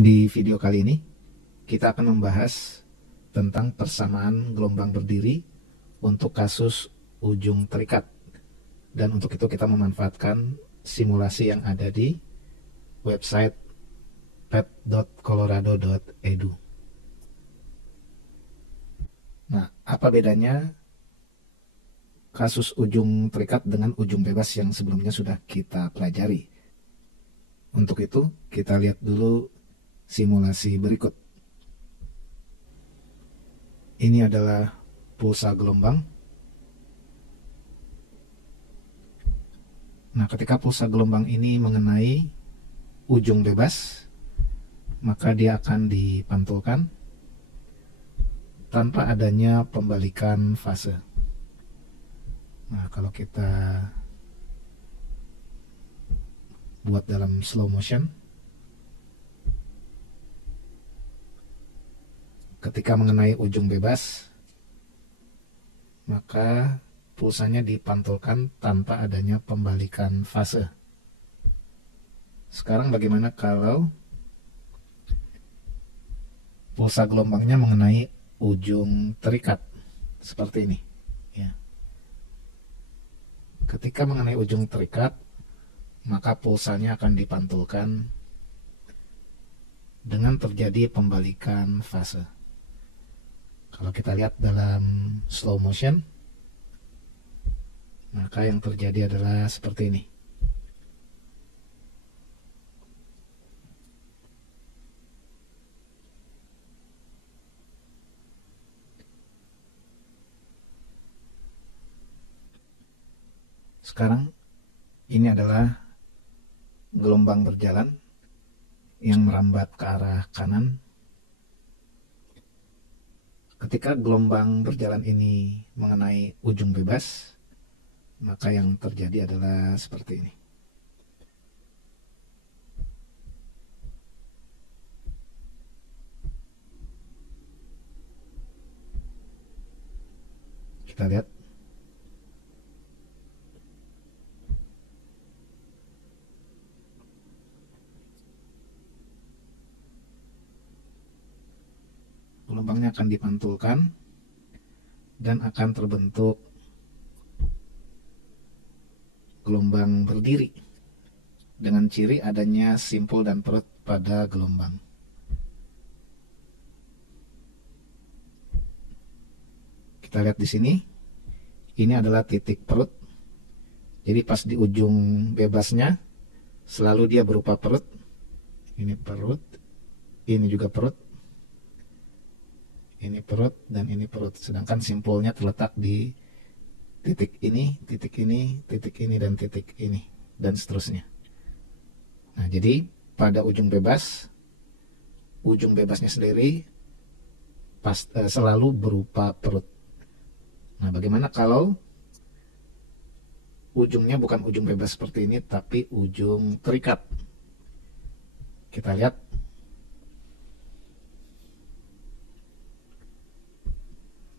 Di video kali ini, kita akan membahas tentang persamaan gelombang berdiri untuk kasus ujung terikat. Dan untuk itu kita memanfaatkan simulasi yang ada di website pet.colorado.edu. Nah, apa bedanya kasus ujung terikat dengan ujung bebas yang sebelumnya sudah kita pelajari? Untuk itu, kita lihat dulu simulasi berikut. Ini adalah pulsa gelombang. Nah, ketika pulsa gelombang ini mengenai ujung bebas, maka dia akan dipantulkan tanpa adanya pembalikan fase. Nah, kalau kita buat dalam slow motion, ketika mengenai ujung bebas, maka pulsanya dipantulkan tanpa adanya pembalikan fase. Sekarang bagaimana kalau pulsa gelombangnya mengenai ujung terikat seperti ini? Ya. Ketika mengenai ujung terikat, maka pulsanya akan dipantulkan dengan terjadi pembalikan fase. Kalau kita lihat dalam slow motion, maka yang terjadi adalah seperti ini. Sekarang ini adalah gelombang berjalan yang merambat ke arah kanan. Ketika gelombang berjalan ini mengenai ujung bebas, maka yang terjadi adalah seperti ini. Kita lihat. Gelombangnya akan dipantulkan dan akan terbentuk gelombang berdiri dengan ciri adanya simpul dan perut pada gelombang. Kita lihat di sini, ini adalah titik perut. Jadi pas di ujung bebasnya selalu dia berupa perut. Ini perut, ini juga perut, ini perut, dan ini perut. Sedangkan simpulnya terletak di titik ini, titik ini, titik ini, dan titik ini, dan seterusnya. Nah, jadi pada ujung bebasnya sendiri selalu berupa perut. Nah, bagaimana kalau ujungnya bukan ujung bebas seperti ini, tapi ujung terikat? Kita lihat.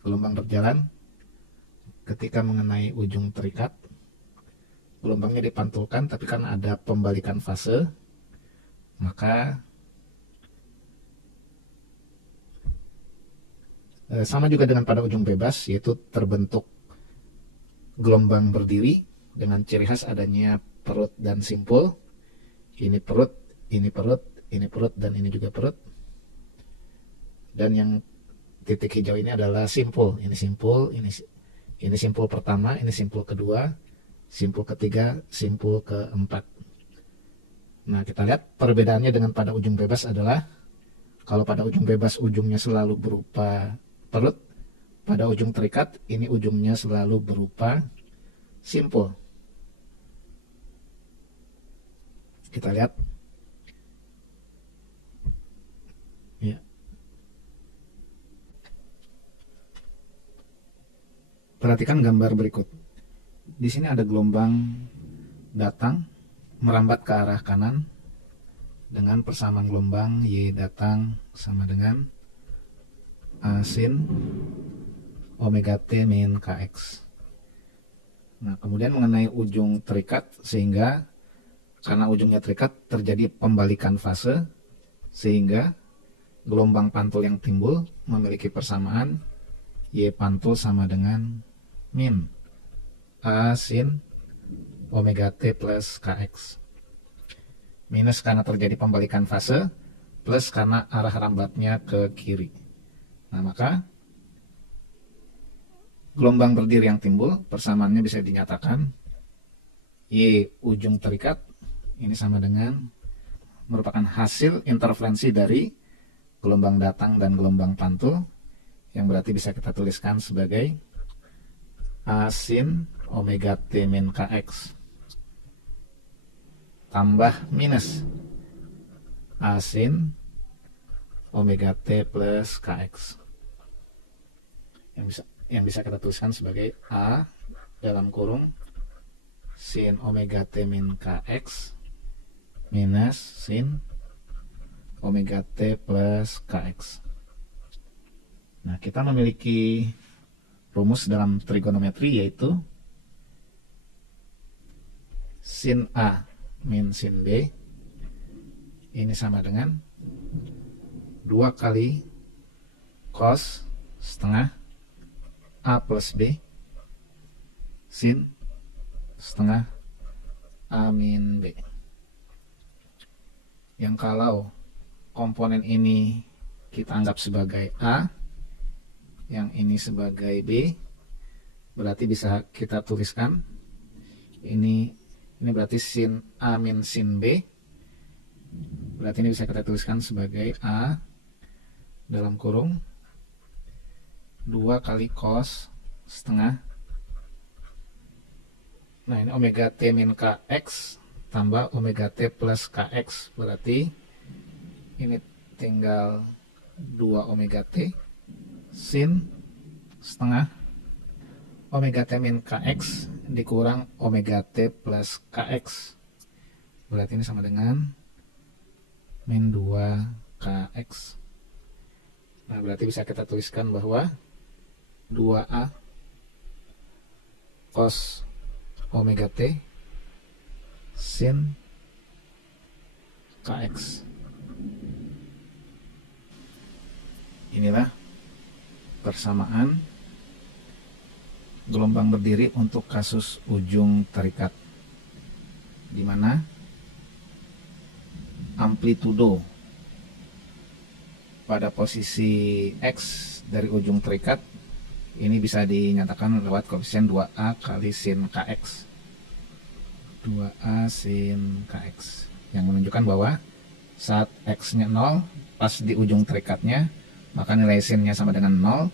Gelombang berjalan ketika mengenai ujung terikat, gelombangnya dipantulkan, tapi karena ada pembalikan fase, maka sama juga dengan pada ujung bebas, yaitu terbentuk gelombang berdiri dengan ciri khas adanya perut dan simpul. Ini perut, ini perut, ini perut, dan ini juga perut. Dan yang titik hijau ini adalah simpul. Ini simpul, ini simpul pertama, ini simpul kedua, simpul ketiga, simpul keempat. Nah, kita lihat perbedaannya dengan pada ujung bebas adalah, kalau pada ujung bebas ujungnya selalu berupa perut, pada ujung terikat ini ujungnya selalu berupa simpul. Kita lihat. Ya. Perhatikan gambar berikut. Di sini ada gelombang datang merambat ke arah kanan dengan persamaan gelombang Y datang sama dengan A sin omega T min Kx. Nah, kemudian mengenai ujung terikat, sehingga karena ujungnya terikat terjadi pembalikan fase, sehingga gelombang pantul yang timbul memiliki persamaan Y pantul sama dengan min A sin omega T plus Kx. Minus karena terjadi pembalikan fase, plus karena arah rambatnya ke kiri. Nah, maka gelombang berdiri yang timbul, persamaannya bisa dinyatakan Y ujung terikat, ini sama dengan merupakan hasil interferensi dari gelombang datang dan gelombang pantul, yang berarti bisa kita tuliskan sebagai A sin omega T min Kx tambah minus A sin omega T plus Kx, yang bisa kita tuliskan sebagai A dalam kurung sin omega T min Kx minus sin omega T plus Kx. Nah, kita memiliki rumus dalam trigonometri, yaitu sin A min sin B ini sama dengan 2 kali cos setengah A plus B sin setengah A min B, yang kalau komponen ini kita anggap sebagai A, yang ini sebagai B, berarti bisa kita tuliskan ini berarti sin A min sin B, berarti ini bisa kita tuliskan sebagai A dalam kurung 2 kali cos setengah, nah ini omega T min Kx tambah omega T plus Kx, berarti ini tinggal 2 omega T sin setengah omega T min Kx dikurang omega T plus Kx, berarti ini sama dengan min 2 Kx. Nah, berarti bisa kita tuliskan bahwa 2A cos omega T sin Kx. Inilah persamaan gelombang berdiri untuk kasus ujung terikat, di mana amplitudo pada posisi X dari ujung terikat ini bisa dinyatakan lewat koefisien 2A kali sin Kx. 2A sin Kx yang menunjukkan bahwa saat X-nya 0 pas di ujung terikatnya, maka nilai sin-nya sama dengan 0,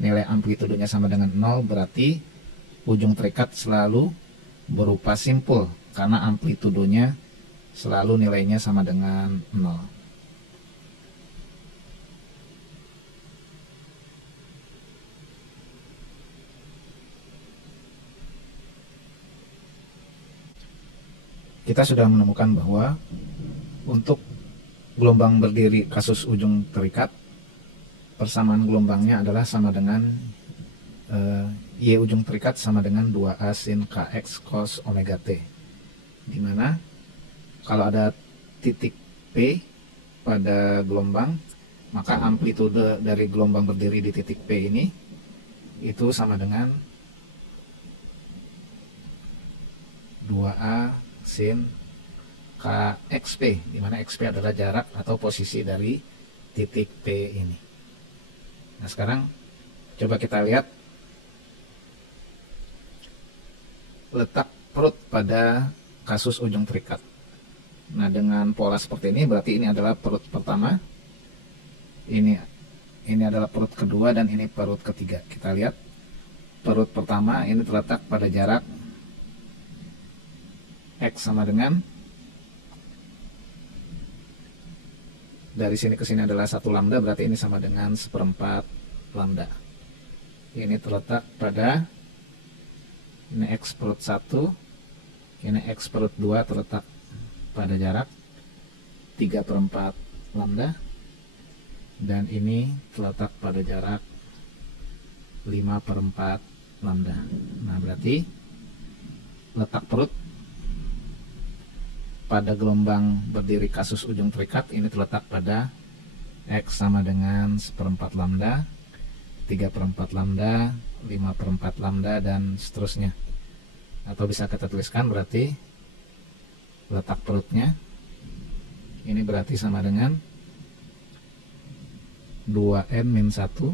nilai amplitudonya sama dengan 0, berarti ujung terikat selalu berupa simpul karena amplitudonya selalu nilainya sama dengan 0. Kita sudah menemukan bahwa untuk gelombang berdiri kasus ujung terikat, persamaan gelombangnya adalah sama dengan Y ujung terikat sama dengan 2A sin Kx cos omega T, dimana kalau ada titik P pada gelombang, maka amplitude dari gelombang berdiri di titik P ini itu sama dengan 2A sin Kxp, dimana Xp adalah jarak atau posisi dari titik P ini. Nah, sekarang coba kita lihat letak perut pada kasus ujung terikat. Nah, dengan pola seperti ini berarti ini adalah perut pertama, ini adalah perut kedua, dan ini perut ketiga. Kita lihat perut pertama ini terletak pada jarak X sama dengan, dari sini ke sini adalah 1 lambda, berarti ini sama dengan 1/4 lambda. Ini terletak pada, ini X perut 1, ini X perut 2 terletak pada jarak 3/4 lambda, dan ini terletak pada jarak 5/4 lambda. Nah, berarti letak perut pada gelombang berdiri kasus ujung terikat ini terletak pada X sama dengan 1/4 lambda, 3/4 lambda, 5/4 lambda, dan seterusnya. Atau bisa kita tuliskan berarti letak perutnya ini berarti sama dengan 2n-1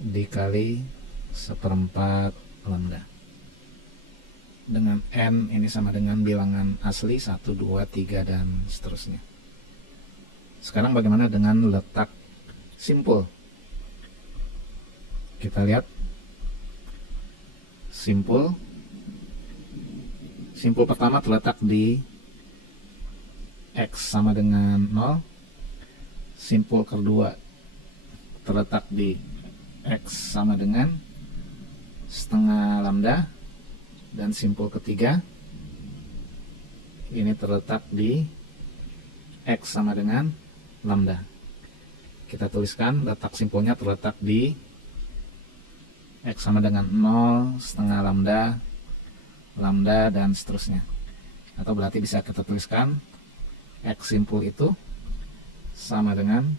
dikali 1/4 lambda. Dengan n ini sama dengan bilangan asli 1, 2, 3, dan seterusnya. Sekarang bagaimana dengan letak simpul? Kita lihat simpul pertama terletak di X sama dengan 0. Simpul kedua terletak di X sama dengan setengah lambda. Dan simpul ketiga ini terletak di X sama dengan lambda. Kita tuliskan letak simpulnya terletak di X sama dengan 0, setengah lambda, lambda, dan seterusnya. Atau berarti bisa kita tuliskan X simpul itu sama dengan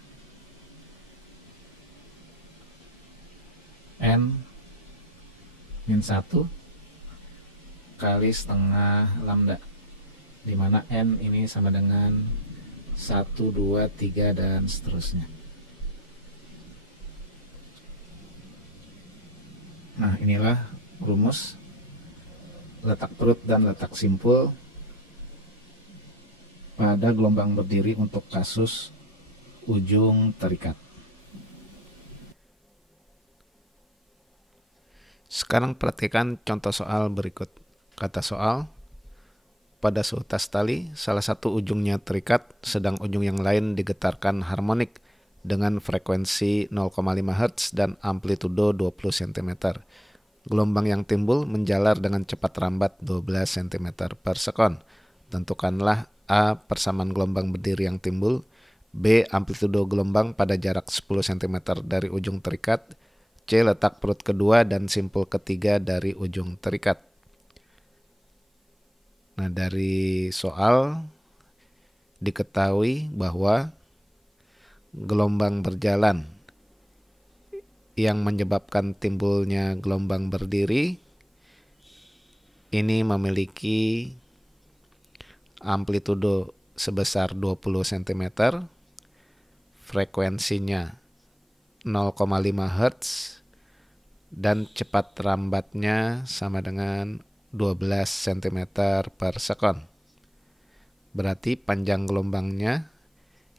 n-1 kali setengah lambda, di mana n ini sama dengan 1, 2, 3, dan seterusnya. Nah, inilah rumus letak perut dan letak simpul pada gelombang berdiri untuk kasus ujung terikat. Sekarang perhatikan contoh soal berikut. Kata soal, pada seutas tali, salah satu ujungnya terikat, sedang ujung yang lain digetarkan harmonik dengan frekuensi 0,5 Hz dan amplitudo 20 cm. Gelombang yang timbul menjalar dengan cepat rambat 12 cm per sekon. Tentukanlah A. persamaan gelombang berdiri yang timbul, B. amplitudo gelombang pada jarak 10 cm dari ujung terikat, C. letak perut kedua dan simpul ketiga dari ujung terikat. Nah, dari soal diketahui bahwa gelombang berjalan yang menyebabkan timbulnya gelombang berdiri ini memiliki amplitudo sebesar 20 cm, frekuensinya 0,5 Hz, dan cepat rambatnya sama dengan 12 cm per sekon. Berarti panjang gelombangnya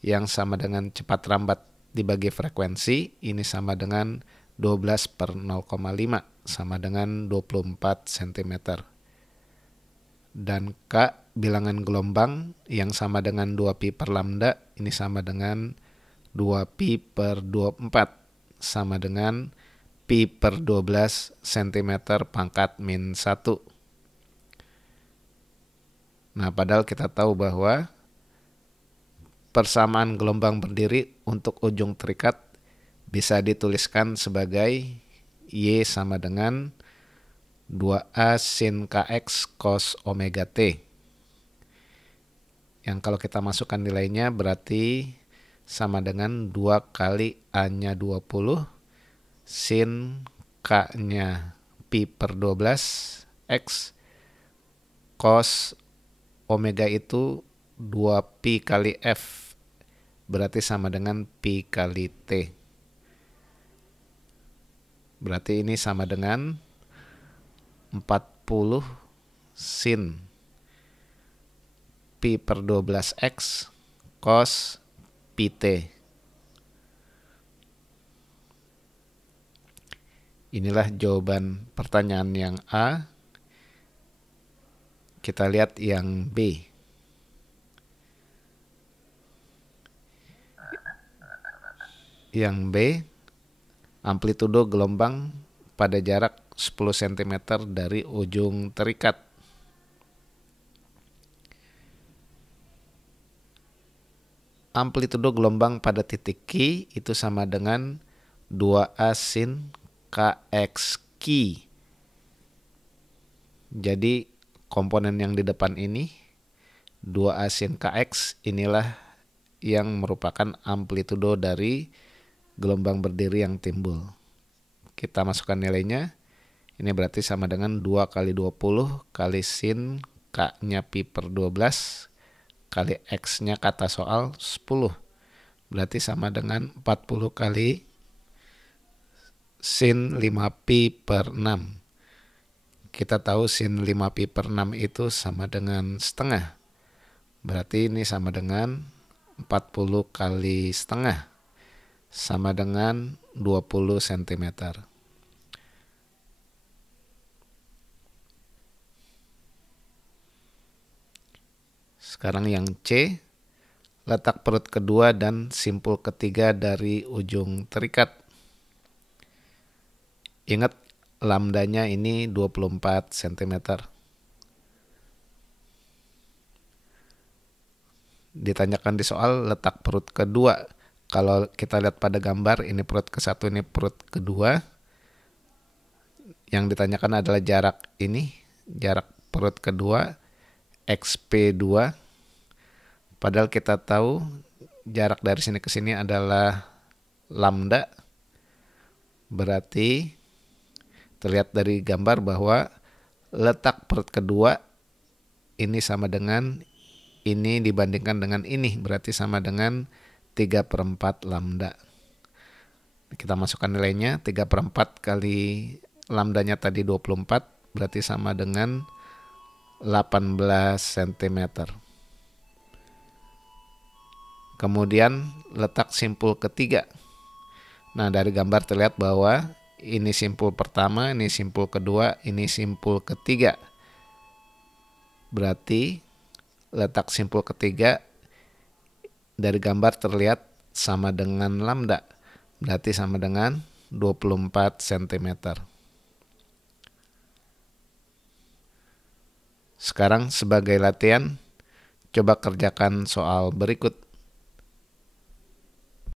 yang sama dengan cepat rambat dibagi frekuensi ini sama dengan 12/0,5 sama dengan 24 cm. Dan K bilangan gelombang yang sama dengan 2pi per lambda ini sama dengan 2pi per 24 sama dengan pi per 12 cm pangkat min 1. Nah, padahal kita tahu bahwa persamaan gelombang berdiri untuk ujung terikat bisa dituliskan sebagai Y sama dengan 2A sin KX cos omega T. Yang kalau kita masukkan nilainya berarti sama dengan 2 kali A-nya 20 sin K-nya pi per 12 X cos omega itu 2pi kali F, berarti sama dengan pi kali T. Berarti ini sama dengan 40 sin pi per 12X cos pi T. Inilah jawaban pertanyaan yang A. Kita lihat yang B. Yang B, amplitudo gelombang pada jarak 10 cm dari ujung terikat. Amplitudo gelombang pada titik Q itu sama dengan 2A sin KX Q. Jadi komponen yang di depan ini 2A sin Kx inilah yang merupakan amplitudo dari gelombang berdiri yang timbul. Kita masukkan nilainya. Ini berarti sama dengan 2 kali 20 kali sin K-nya pi per 12 kali X-nya kata soal 10. Berarti sama dengan 40 kali sin 5pi per 6. Kita tahu sin 5pi per 6 itu sama dengan setengah. Berarti ini sama dengan 40 kali setengah. Sama dengan 20 cm. Sekarang yang C, letak perut kedua dan simpul ketiga dari ujung terikat. Ingat lambdanya ini 24 cm. Ditanyakan di soal letak perut kedua. Kalau kita lihat pada gambar, ini perut ke-1, ini perut kedua. Yang ditanyakan adalah jarak ini, jarak perut kedua, XP2. Padahal kita tahu jarak dari sini ke sini adalah lambda. Berarti terlihat dari gambar bahwa letak perut kedua ini sama dengan ini dibandingkan dengan ini. Berarti sama dengan 3/4 lambda. Kita masukkan nilainya. 3/4 kali lambdanya tadi 24. Berarti sama dengan 18 cm. Kemudian letak simpul ketiga. Nah, dari gambar terlihat bahwa ini simpul pertama, ini simpul kedua, ini simpul ketiga. Berarti letak simpul ketiga dari gambar terlihat sama dengan lambda. Berarti sama dengan 24 cm. Sekarang sebagai latihan, coba kerjakan soal berikut.